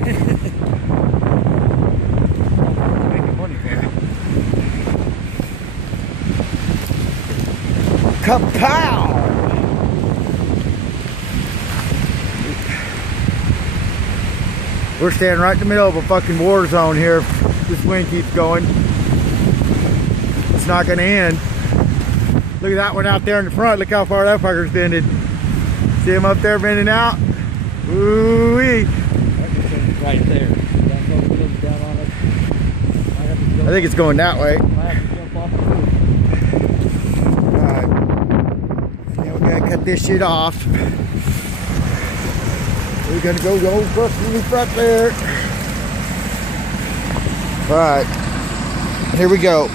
Making money for it. Kapow! We're standing right in the middle of a fucking war zone here. If this wind keeps going, it's not gonna end. Look at that one out there in the front. Look how far that fucker's bended. See him up there bending out? Ooh-wee. Right there. Down on it. I think it's going that way. I have to jump off the roof. Alright. Now we gotta cut this shit off. We're gonna go across the front there. Alright. Here we go.